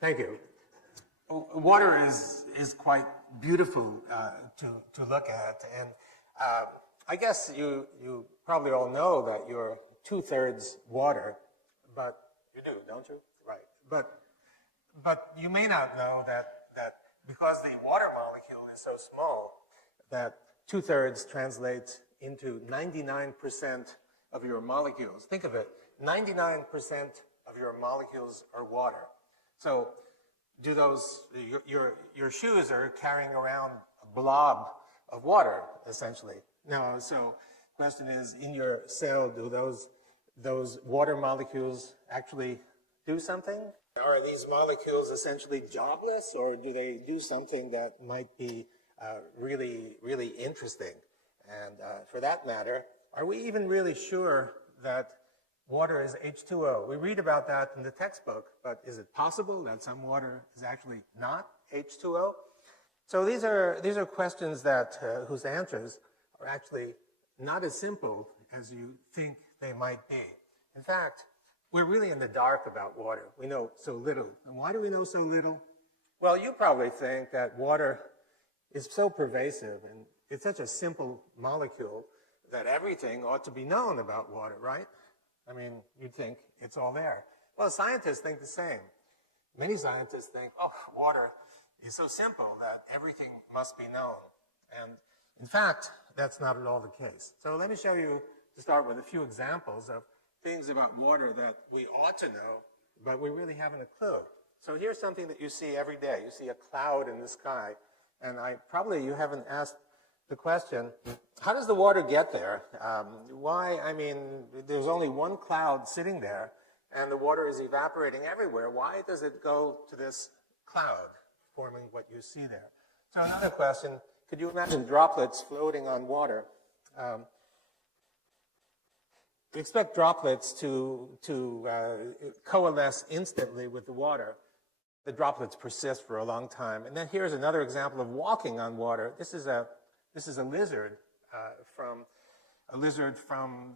Thank you. Water is quite beautiful to look at, and I guess you probably all know that you're 2/3 water, but you do, don't you? Right. But you may not know that because the water molecule is so small, that 2/3 translates into 99% of your molecules. Think of it, 99% of your molecules are water. So do those, your shoes are carrying around a blob of water, essentially. Now, so the question is, in your cell, do those water molecules actually do something? Are these molecules essentially jobless, or do they do something that might be really, really interesting? And for that matter, are we even really sure that water is H2O? We read about that in the textbook, but is it possible that some water is actually not H2O? So these are questions that whose answers are actually not as simple as you think they might be. In fact, we're really in the dark about water. We know so little. And why do we know so little? Well, you probably think that water is so pervasive and it's such a simple molecule that everything ought to be known about water, right? I mean, you'd think it's all there. Well, scientists think the same. Many scientists think, oh, water is so simple that everything must be known. And in fact, that's not at all the case. So let me show you, to start with, a few examples of things about water that we ought to know, but we really haven't a clue. So here's something that you see every day. You see a cloud in the sky, and you haven't asked the question, how does the water get there? Why? I mean, there's only one cloud sitting there, and the water is evaporating everywhere. Why does it go to this cloud, forming what you see there? So another question, could you imagine droplets floating on water? We expect droplets to coalesce instantly with the water. The droplets persist for a long time. And then here's another example of walking on water. This is a lizard from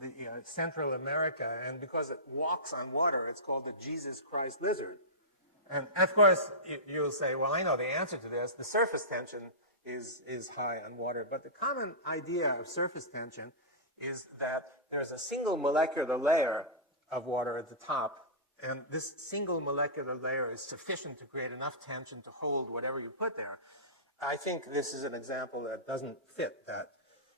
the Central America, and because it walks on water, it's called the Jesus Christ lizard. And of course, you'll say, well, I know the answer to this. The surface tension is high on water, but the common idea of surface tension is that there's a single molecular layer of water at the top, and this single molecular layer is sufficient to create enough tension to hold whatever you put there. I think this is an example that doesn't fit that.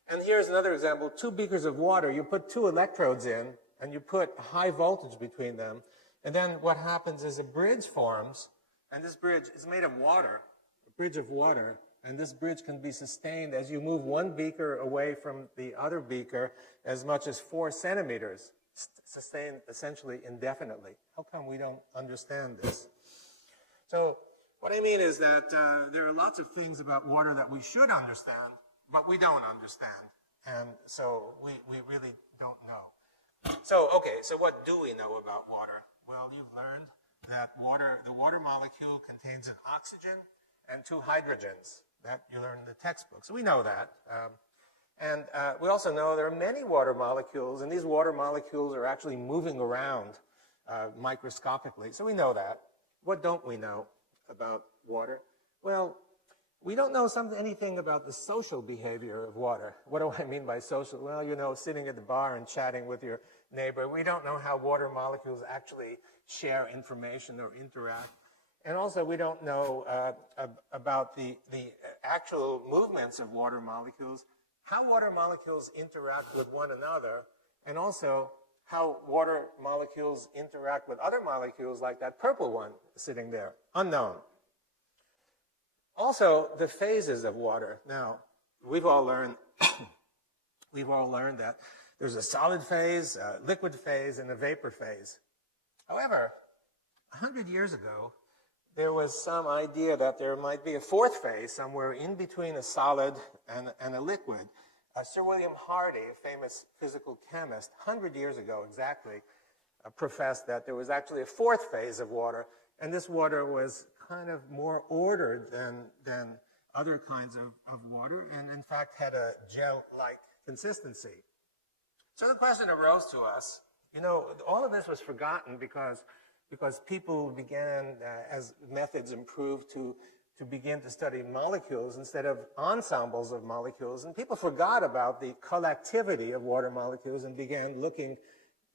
And here's another example, 2 beakers of water. You put 2 electrodes in, and you put high voltage between them, and then what happens is a bridge forms, and this bridge is made of water, a bridge of water, and this bridge can be sustained as you move one beaker away from the other beaker as much as 4 centimeters, sustained essentially indefinitely. How come we don't understand this? So what I mean is that there are lots of things about water that we should understand, but we don't understand. And so we really don't know. So, okay, so what do we know about water? Well, you've learned that the water molecule contains an oxygen and 2 hydrogens. That you learn in the textbook. So we know that. And we also know there are many water molecules, and these water molecules are actually moving around microscopically. So we know that. What don't we know about water? Well, we don't know anything about the social behavior of water. What do I mean by social? Well, you know, sitting at the bar and chatting with your neighbor. We don't know how water molecules actually share information or interact. And also, we don't know about the actual movements of water molecules, how water molecules interact with one another, and also how water molecules interact with other molecules like that purple one sitting there. Unknown. Also, the phases of water. Now, we've all learned that there's a solid phase, a liquid phase, and a vapor phase. However, 100 years ago, there was some idea that there might be a 4th phase somewhere in between a solid and a liquid. Sir William Hardy, a famous physical chemist, 100 years ago exactly, professed that there was actually a 4th phase of water, and this water was kind of more ordered than other kinds of water, and in fact had a gel-like consistency. So the question arose to us, you know, all of this was forgotten because because people began, as methods improved, to begin to study molecules instead of ensembles of molecules. And people forgot about the collectivity of water molecules and began looking,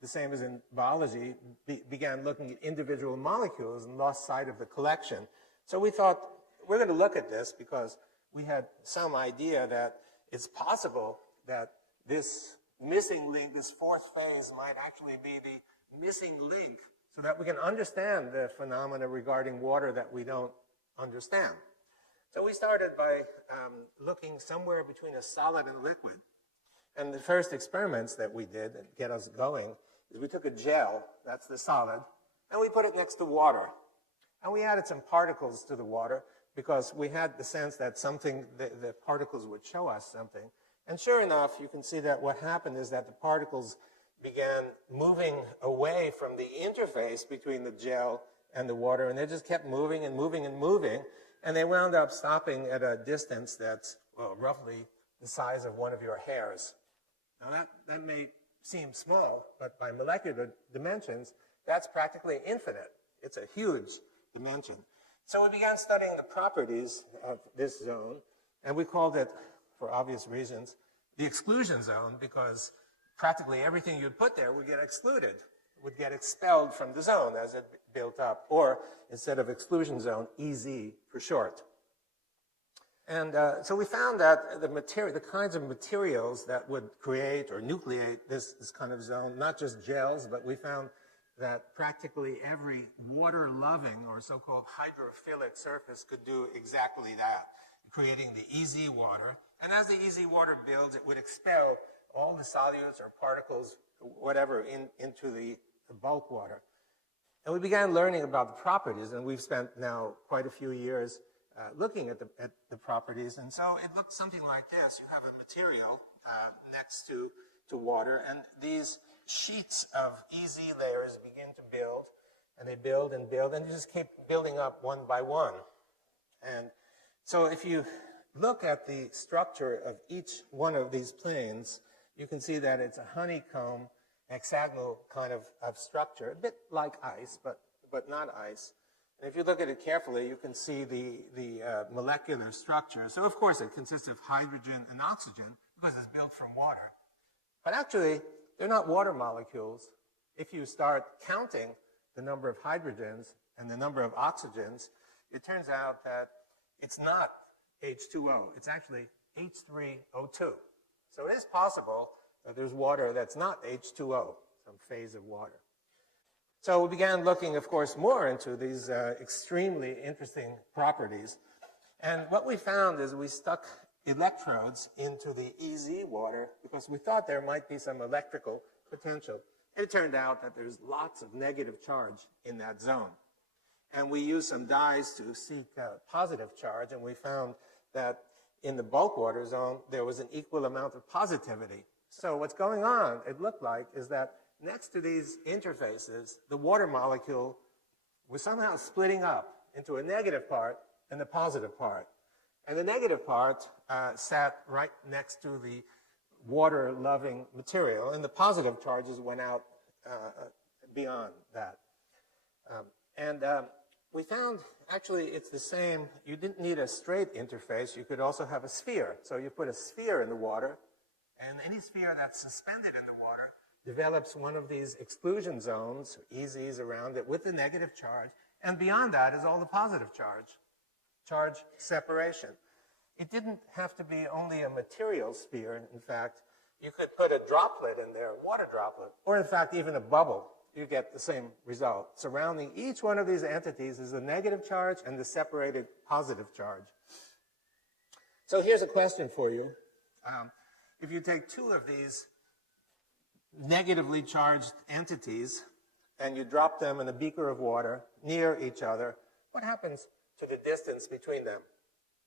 the same as in biology, began looking at individual molecules and lost sight of the collection. So we thought, we're going to look at this because we had some idea that it's possible that this missing link, this fourth phase, might actually be the missing link so that we can understand the phenomena regarding water that we don't understand. So we started by looking somewhere between a solid and liquid. And the first experiments that we did that get us going is we took a gel, that's the solid, and we put it next to water. And we added some particles to the water because we had the sense that something, the particles would show us something. And sure enough, you can see that what happened is that the particles began moving away from the interface between the gel and the water, and they just kept moving and moving and moving, and they wound up stopping at a distance that's, well, roughly the size of one of your hairs. Now that may seem small, but by molecular dimensions, that's practically infinite. It's a huge dimension. So we began studying the properties of this zone, and we called it, for obvious reasons, the exclusion zone, because practically everything you'd put there would get excluded, would get expelled from the zone as it built up, or instead of exclusion zone, EZ for short. And so we found that the kinds of materials that would create or nucleate this kind of zone, not just gels, but we found that practically every water-loving or so-called hydrophilic surface could do exactly that, creating the EZ water. And as the EZ water builds, it would expel all the solutes or particles, whatever, into the bulk water. And we began learning about the properties, and we've spent now quite a few years looking at the properties. And so it looked something like this. You have a material next to water, and these sheets of EZ layers begin to build, and they build and build, and you just keep building up one by one. And so if you look at the structure of each one of these planes, you can see that it's a honeycomb, hexagonal kind of structure, a bit like ice, but not ice. And if you look at it carefully, you can see the molecular structure. So of course it consists of hydrogen and oxygen because it's built from water. But actually, they're not water molecules. If you start counting the number of hydrogens and the number of oxygens, it turns out that it's not H2O. It's actually H3O2. So it is possible that there's water that's not H2O, some phase of water. So we began looking, of course, more into these extremely interesting properties. And what we found is we stuck electrodes into the EZ water because we thought there might be some electrical potential. And it turned out that there's lots of negative charge in that zone. And we used some dyes to seek positive charge, and we found that in the bulk water zone, there was an equal amount of positivity. So what's going on, it looked like, is that next to these interfaces, the water molecule was somehow splitting up into a negative part and the positive part. And the negative part sat right next to the water-loving material, and the positive charges went out beyond that. We found, actually, it's the same. You didn't need a straight interface. You could also have a sphere. So you put a sphere in the water, and any sphere that's suspended in the water develops one of these exclusion zones, EZs around it, with the negative charge. And beyond that is all the positive charge separation. It didn't have to be only a material sphere. In fact, you could put a droplet in there, a water droplet, or in fact, even a bubble. You get the same result. Surrounding each one of these entities is a negative charge and the separated positive charge. So here's a question for you. If you take two of these negatively charged entities and you drop them in a beaker of water near each other, what happens to the distance between them?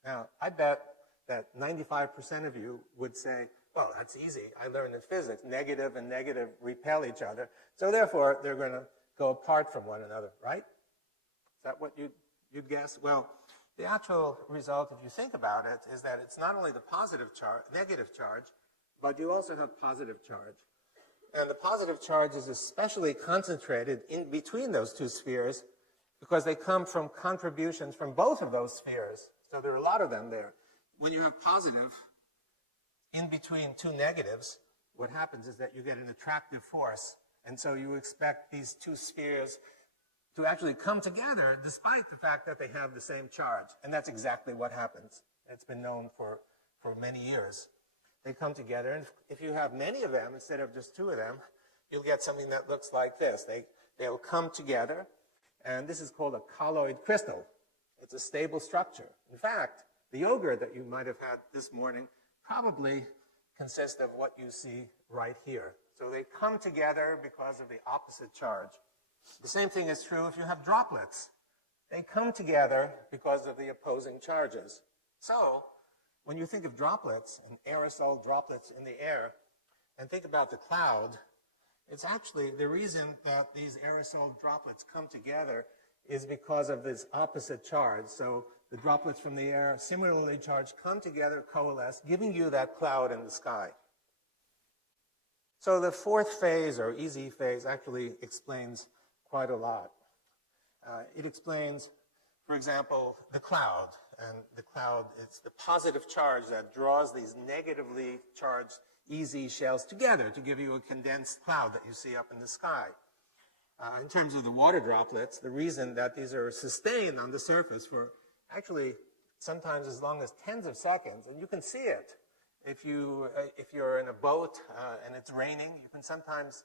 Now, I bet that 95% of you would say, well, that's easy. I learned in physics, negative and negative repel each other. So therefore, they're going to go apart from one another, right? Is that what you'd guess? Well, the actual result, if you think about it, is that it's not only the positive charge, negative charge, but you also have positive charge. And the positive charge is especially concentrated in between those two spheres because they come from contributions from both of those spheres. So there are a lot of them there. When you have positive in between two negatives, what happens is that you get an attractive force. And so you expect these two spheres to actually come together despite the fact that they have the same charge. And that's exactly what happens. It's been known for many years. They come together, and if you have many of them instead of just two of them, you'll get something that looks like this. They'll come together, and this is called a colloid crystal. It's a stable structure. In fact, the yogurt that you might have had this morning probably consists of what you see right here. So they come together because of the opposite charge. The same thing is true if you have droplets. They come together because of the opposing charges. So, when you think of droplets and aerosol droplets in the air, and think about the cloud, it's actually the reason that these aerosol droplets come together is because of this opposite charge. So the droplets from the air, similarly charged, come together, coalesce, giving you that cloud in the sky. So the fourth phase, or easy phase, actually explains quite a lot. It explains, for example, the cloud. And the cloud, it's the positive charge that draws these negatively charged EZ shells together to give you a condensed cloud that you see up in the sky. In terms of the water droplets, the reason that these are sustained on the surface for actually sometimes as long as tens of seconds, and you can see it. If you're in a boat and it's raining, you can sometimes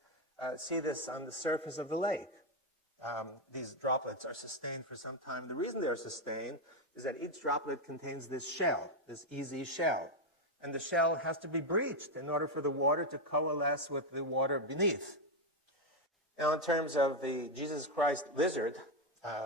see this on the surface of the lake. These droplets are sustained for some time. The reason they're sustained is that each droplet contains this shell, this EZ shell. And the shell has to be breached in order for the water to coalesce with the water beneath. Now, in terms of the Jesus Christ lizard,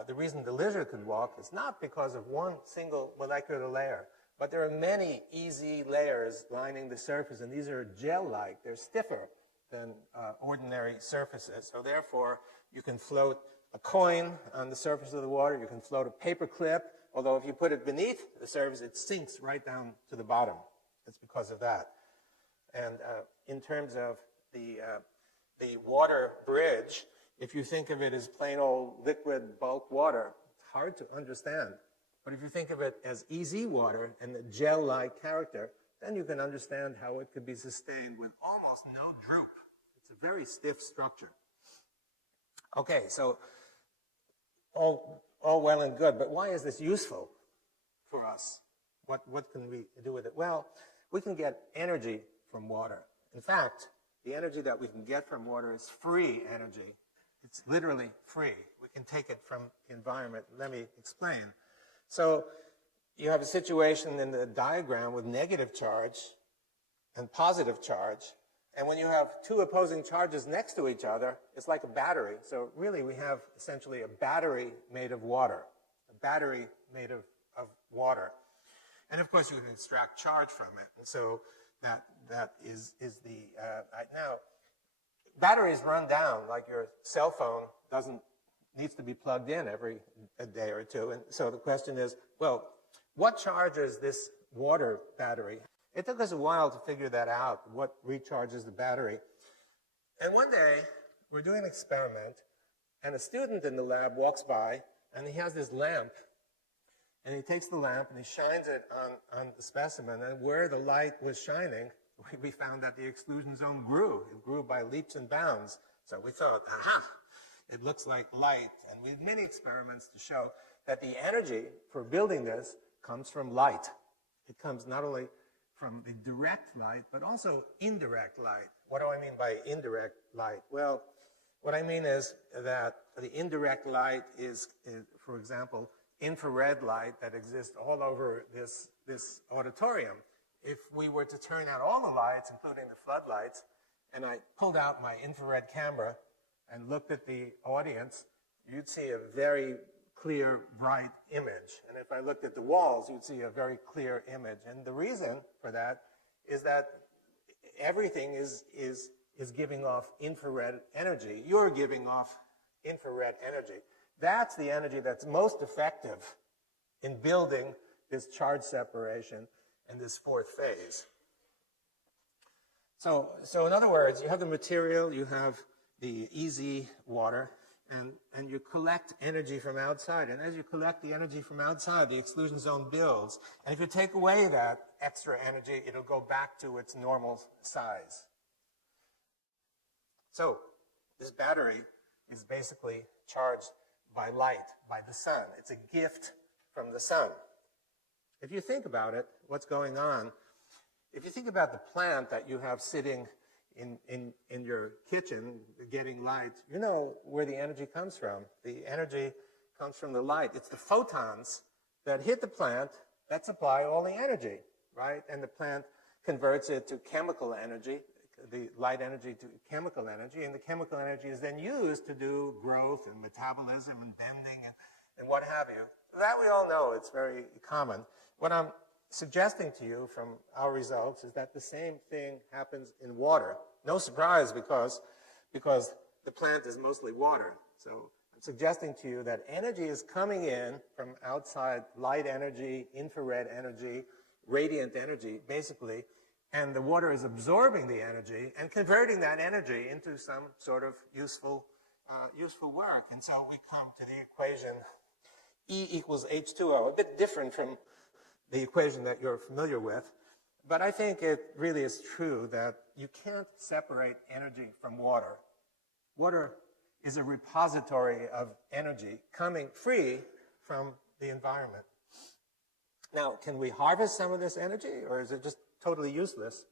the reason the lizard could walk is not because of one single molecular layer, but there are many EZ layers lining the surface, and these are gel-like. They're stiffer than ordinary surfaces. So therefore, you can float a coin on the surface of the water. You can float a paper clip. Although if you put it beneath the surface, it sinks right down to the bottom. It's because of that. And in terms of the water bridge, if you think of it as plain old liquid bulk water, it's hard to understand. But if you think of it as EZ water and the gel-like character, then you can understand how it could be sustained with almost no droop. It's a very stiff structure. Okay, so all well and good, but why is this useful for us? What can we do with it? Well, we can get energy from water. In fact, the energy that we can get from water is free energy. It's literally free. We can take it from the environment. Let me explain. So you have a situation in the diagram with negative charge and positive charge. And when you have two opposing charges next to each other, it's like a battery. So really we have essentially a battery made of water. A battery made of water. And of course you can extract charge from it. And so that is the, now, batteries run down like your cell phone needs to be plugged in every day or two. And so the question is, well, what charges this water battery? It took us a while to figure that out, what recharges the battery. And one day, we're doing an experiment, and a student in the lab walks by, and he has this lamp. And he takes the lamp, and he shines it on the specimen. And where the light was shining, we found that the exclusion zone grew. It grew by leaps and bounds. So we thought, aha, it looks like light. And we did many experiments to show that the energy for building this comes from light. It comes not only from the direct light, but also indirect light. What do I mean by indirect light? Well, what I mean is that the indirect light is for example, infrared light that exists all over this auditorium. If we were to turn out all the lights, including the floodlights, and I pulled out my infrared camera and looked at the audience, you'd see a very clear, bright image. And if I looked at the walls, you'd see a very clear image. And the reason for that is that everything is giving off infrared energy. You're giving off infrared energy. That's the energy that's most effective in building this charge separation in this fourth phase. So in other words, you have the material, you have the easy water, and you collect energy from outside. And as you collect the energy from outside, the exclusion zone builds. And if you take away that extra energy, it'll go back to its normal size. So this battery is basically charged by light, by the sun. It's a gift from the sun. If you think about it, what's going on, if you think about the plant that you have sitting in your kitchen getting light, you know where the energy comes from. The energy comes from the light. It's the photons that hit the plant that supply all the energy, right? And the plant converts it to chemical energy, the light energy to chemical energy, and the chemical energy is then used to do growth and metabolism and bending and what have you. That we all know, it's very common. What I'm suggesting to you from our results is that the same thing happens in water. No surprise because the plant is mostly water. So I'm suggesting to you that energy is coming in from outside, light energy, infrared energy, radiant energy, basically, and the water is absorbing the energy and converting that energy into some sort of useful work. And so we come to the equation E equals H2O, a bit different from the equation that you're familiar with. But I think it really is true that you can't separate energy from water. Water is a repository of energy coming free from the environment. Now, can we harvest some of this energy, or is it just totally useless?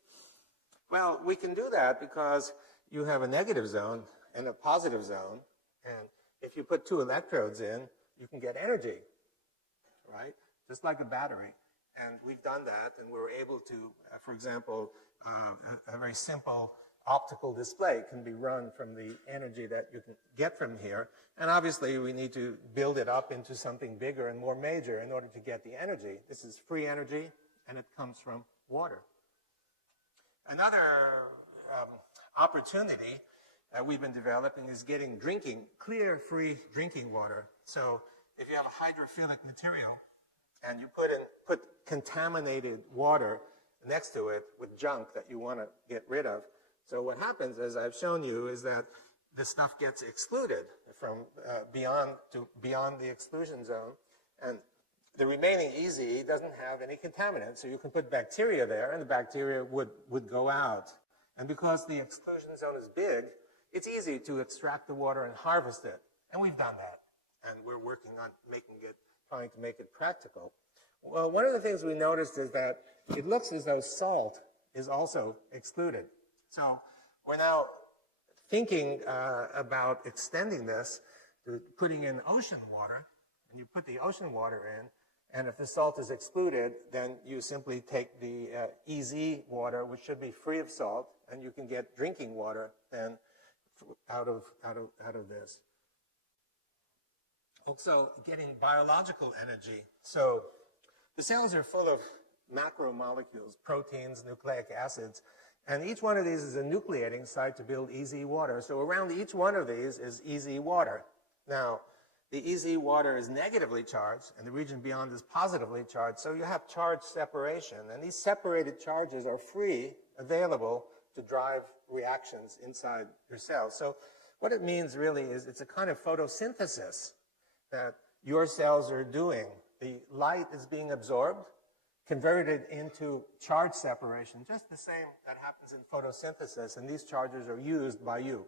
Well, we can do that because you have a negative zone and a positive zone, and if you put two electrodes in, you can get energy, right? Just like a battery. And we've done that, and we were able to, for example, a very simple optical display can be run from the energy that you can get from here. And obviously, we need to build it up into something bigger and more major in order to get the energy. This is free energy, and it comes from water. Another opportunity that we've been developing is getting clear, free drinking water. So if you have a hydrophilic material, and you put contaminated water next to it with junk that you want to get rid of. So what happens, as I've shown you, is that this stuff gets excluded from beyond the exclusion zone, and the remaining EZ doesn't have any contaminants. So you can put bacteria there, and the bacteria would go out. And because the exclusion zone is big, it's easy to extract the water and harvest it. And we've done that, and we're working on trying to make it practical. Well, one of the things we noticed is that it looks as though salt is also excluded. So we're now thinking about extending this to putting in ocean water, and you put the ocean water in, and if the salt is excluded, then you simply take the EZ water, which should be free of salt, and you can get drinking water then out of this. Also, getting biological energy. So the cells are full of macromolecules, proteins, nucleic acids, and each one of these is a nucleating site to build EZ water. So around each one of these is EZ water. Now, the EZ water is negatively charged, and the region beyond is positively charged. So you have charge separation, and these separated charges are free, available to drive reactions inside your cells. So what it means really is it's a kind of photosynthesis that your cells are doing. The light is being absorbed, converted into charge separation, just the same that happens in photosynthesis, and these charges are used by you.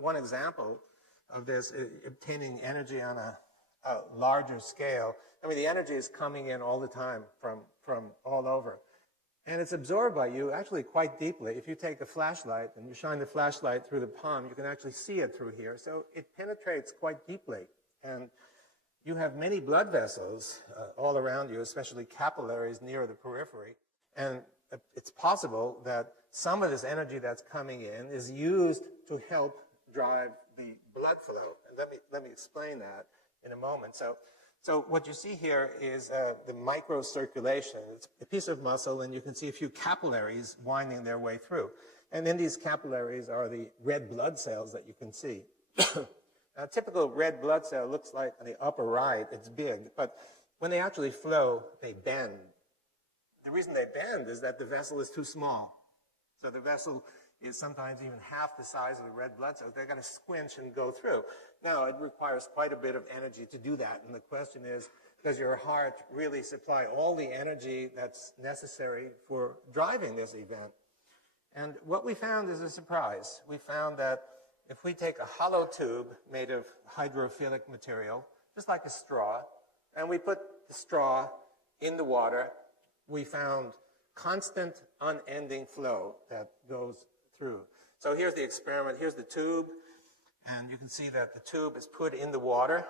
One example of this is obtaining energy on a larger scale. I mean, the energy is coming in all the time from all over. And it's absorbed by you actually quite deeply. If you take a flashlight and you shine the flashlight through the palm, you can actually see it through here. So it penetrates quite deeply. And you have many blood vessels all around you, especially capillaries near the periphery. And it's possible that some of this energy that's coming in is used to help drive the blood flow. And let me explain that in a moment. So what you see here is the microcirculation. It's a piece of muscle, and you can see a few capillaries winding their way through. And in these capillaries are the red blood cells that you can see. A typical red blood cell looks like on the upper right, it's big, but when they actually flow, they bend. The reason they bend is that the vessel is too small. So the vessel is sometimes even half the size of the red blood cells. They've got to squinch and go through. Now, it requires quite a bit of energy to do that. And the question is, does your heart really supply all the energy that's necessary for driving this event? And what we found is a surprise. We found that if we take a hollow tube made of hydrophilic material, just like a straw, and we put the straw in the water, we found constant, unending flow that goes through. So here's the experiment. Here's the tube, and you can see that the tube is put in the water.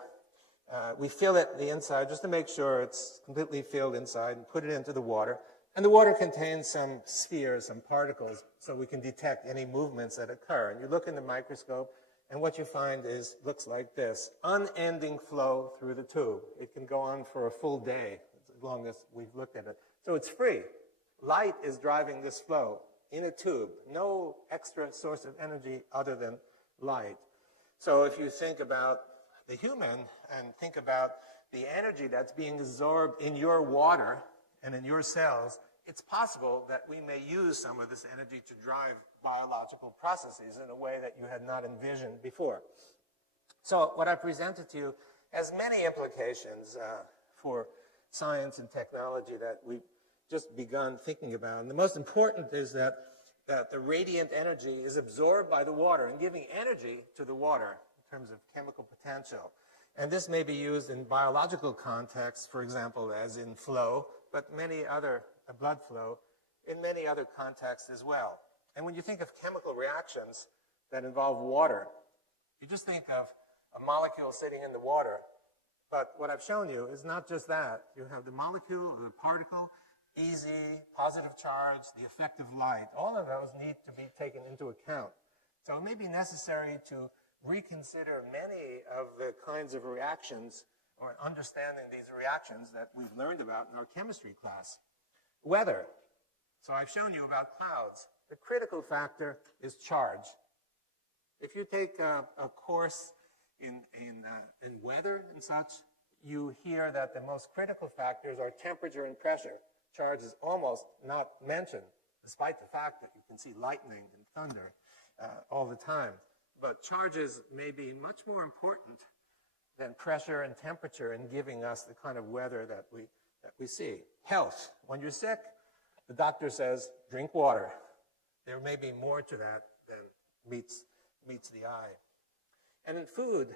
We fill it the inside just to make sure it's completely filled inside and put it into the water. And the water contains some spheres, some particles, so we can detect any movements that occur. And you look in the microscope, and what you find looks like this: unending flow through the tube. It can go on for a full day, as long as we've looked at it. So it's free. Light is driving this flow in a tube. No extra source of energy other than light. So if you think about the human and think about the energy that's being absorbed in your water and in your cells, it's possible that we may use some of this energy to drive biological processes in a way that you had not envisioned before. So what I presented to you has many implications for science and technology that we've just begun thinking about. And the most important is that the radiant energy is absorbed by the water and giving energy to the water in terms of chemical potential. And this may be used in biological contexts, for example, as in flow, but many other blood flow in many other contexts as well. And when you think of chemical reactions that involve water, you just think of a molecule sitting in the water. But what I've shown you is not just that. You have the molecule or the particle, easy, positive charge, the effect of light. All of those need to be taken into account. So it may be necessary to reconsider many of the kinds of reactions or understanding these reactions that we've learned about in our chemistry class. Weather. So I've shown you about clouds. The critical factor is charge. If you take a course in weather and such, you hear that the most critical factors are temperature and pressure. Charge is almost not mentioned, despite the fact that you can see lightning and thunder all the time. But charges may be much more important than pressure and temperature in giving us the kind of weather that we see. Health. When you're sick, the doctor says, drink water. There may be more to that than meets the eye. And in food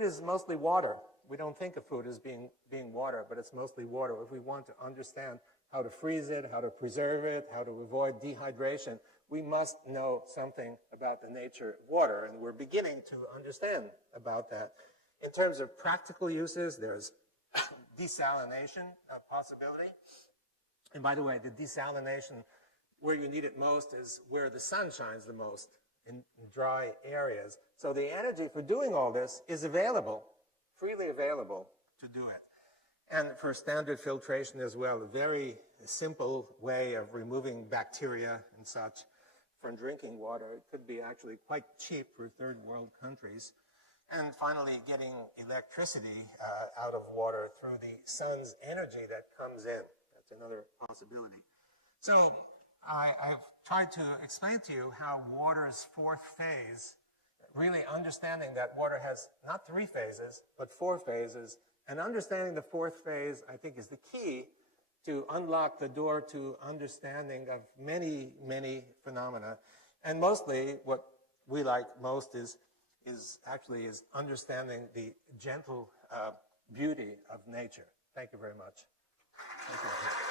is mostly water. We don't think of food as being water, but it's mostly water. If we want to understand how to freeze it, how to preserve it, how to avoid dehydration, we must know something about the nature of water, and we're beginning to understand about that. In terms of practical uses, there's desalination possibility. And by the way, the desalination, where you need it most is where the sun shines the most, in dry areas. So the energy for doing all this is available, freely available to do it. And for standard filtration as well, a very simple way of removing bacteria and such from drinking water. It could be actually quite cheap for third world countries. And finally, getting electricity out of water through the sun's energy that comes in. That's another possibility. So I've tried to explain to you how water's fourth phase, really understanding that water has not 3 phases, but 4 phases. And understanding the fourth phase, I think, is the key to unlock the door to understanding of many, many phenomena. And mostly, what we like most is understanding the gentle beauty of nature. Thank you very much. Thank you.